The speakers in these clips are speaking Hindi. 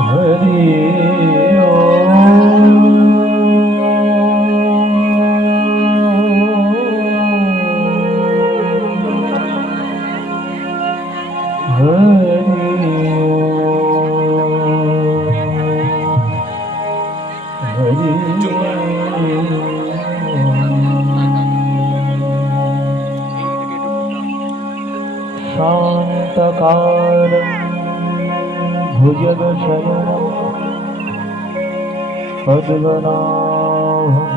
हरि शान्तकारं भुजगशयनं पद्मनाभं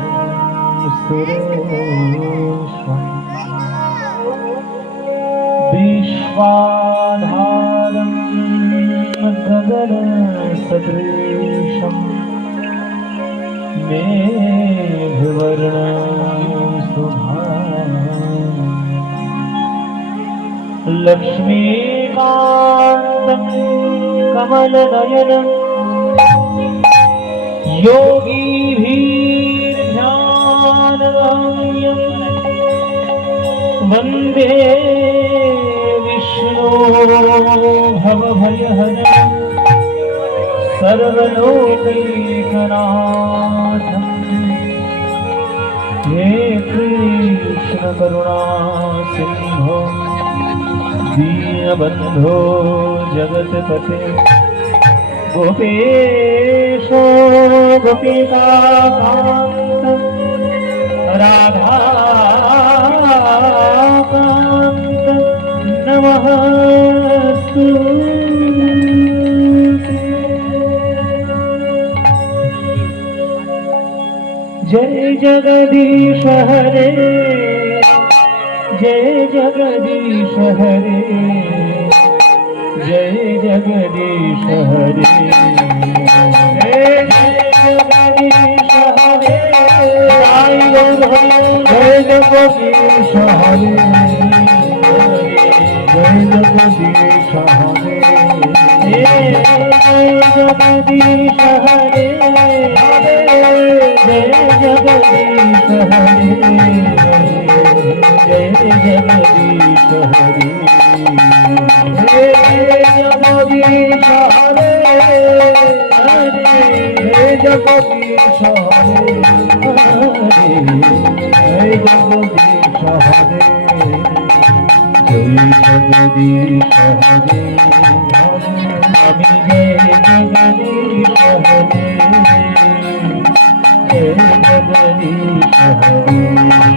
सुरेशं विश्वाधारं गगनसदृशं मेघवर्णं शुभाङ्गं लक्ष्मीकान्तं कमलनयनं योगीभिर्ध्यानगम्यं वन्दे विष्णो भवभयहरं सर्वलोकैकनाथं हे कृष्ण करुणा सिंधो दीनबन्धो जगत्पते गोपेशो गोपिकान्त राधाकान्त नमस्तुते। जय जगदीश हरे, जय जगदीश हरे, जय जगदीश हरे, जय जगदीश हरे, जय जगदीश हरे, जय जगदीश हरे, जय जगदीश हरे, जय जगदीश हरे, जय जगदीश हरे, जय जगदीश हरे, जय जगदीश हरे, जय जगदीश हरे, जय जगदीश हरे, स्वामी जय जगदीश हरे, जय जगदीश हरे, जगदीश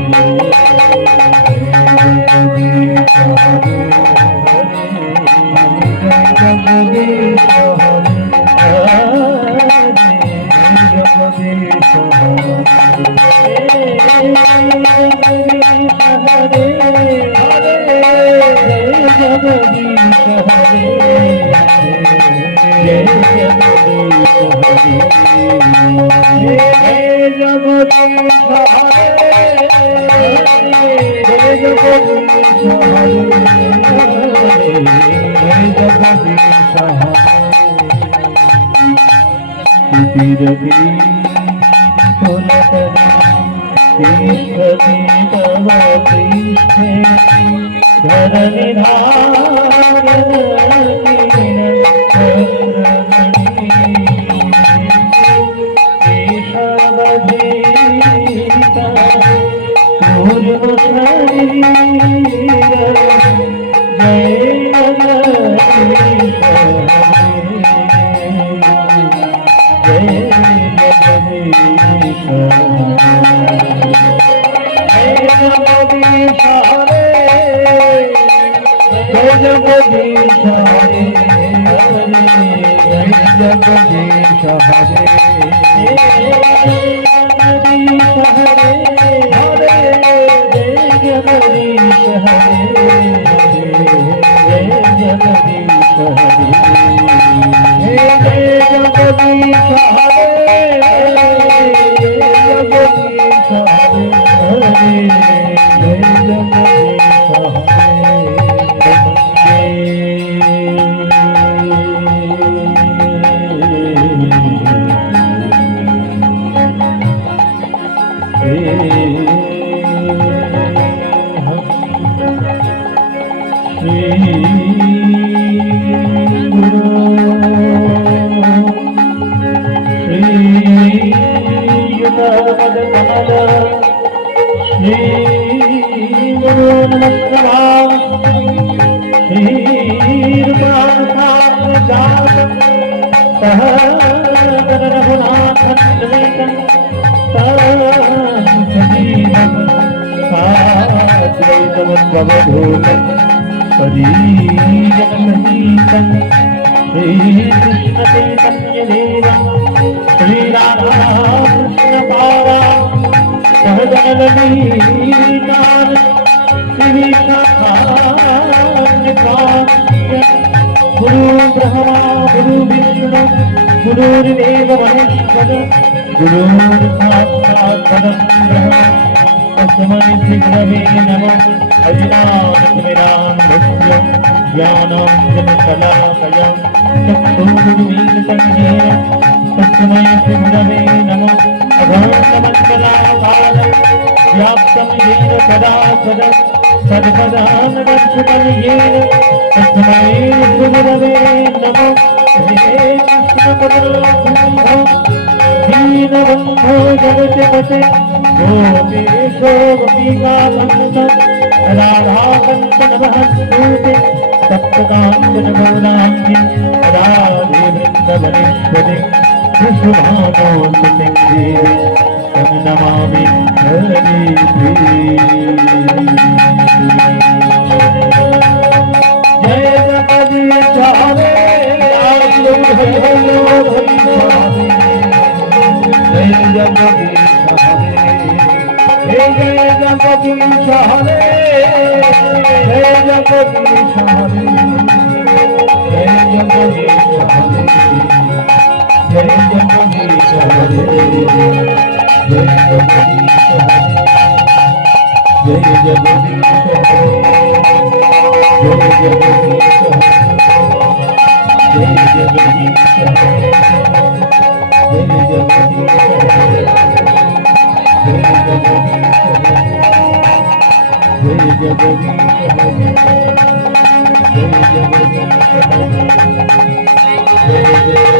हरे, जगदीश हरे, जगदीश हरे, जगदीश हरे, जगदीश हरे, जय जगदीश हरे, जय जगदीश हरे, जय जगदीश हरे, जय जगदीश हरे, तिरगी तुलतरी तिष्ठति तव पृष्ठे धरणि धारयति चक्रमणि ईशावधीता सूर्यशरीर जय जगदीश हरे, जय जगदीश हरे, जय जगदीश हरे, जय जगदीश हरे, जय जगदीश हरे, जय जगदीश हरे, जय जगदीश हरे, जय जगदीश हरे, जगदीश हरे, जय जगदीश हरे, सह रघुनाथं सजीवं साद्वैतवद्भवभूतं परीजनसहितं श्रीकृष्णचैतन्यदेवं श्रीराधाकृष्णपादां सहजनललीलान् श्रीविशाखान्वितान् गुरु ब्रह्मा गुरु विष्णु गुरुर्देव महेश्वर गुरुर्साक्षात् परब्रह्म तस्मै श्री गुरवे नमः अज्ञानतिमिरान्धस्य ज्ञानाञ्जनशलाकया चक्षुरुन्मीलितं येन तस्मै श्री गुरवे नमः अगाधमण्डलाकारं व्याप्तं येन चराचरं तत्पदानदर्शितं येन तस्मै श्री गुरवे नमः हे कृष्णकमलबन्धो दीनबन्धो जगत्पते गोपेशो गोपिकाबन्धो राधाकान्त नमस्तुते सप्तकाञ्चन गौराङ्गी राधे वृन्दवनेश्वरी विश्वभानोऽस्तुते तं नमामि हरिः। जय जगदीश हरे जय जगदीश हरे हे जय जगदीश हरे जय जगदीश हरे जय जगदीश हरे जय जगदीश हरे जय जगदीश हरे जय जगदीश हरे जय जगदीश हरे जय जगदीश हरे जय जगदीश हरे जय जगदीश हरे जय जगदीश हरे जय जगदीश हरे जय जगदीश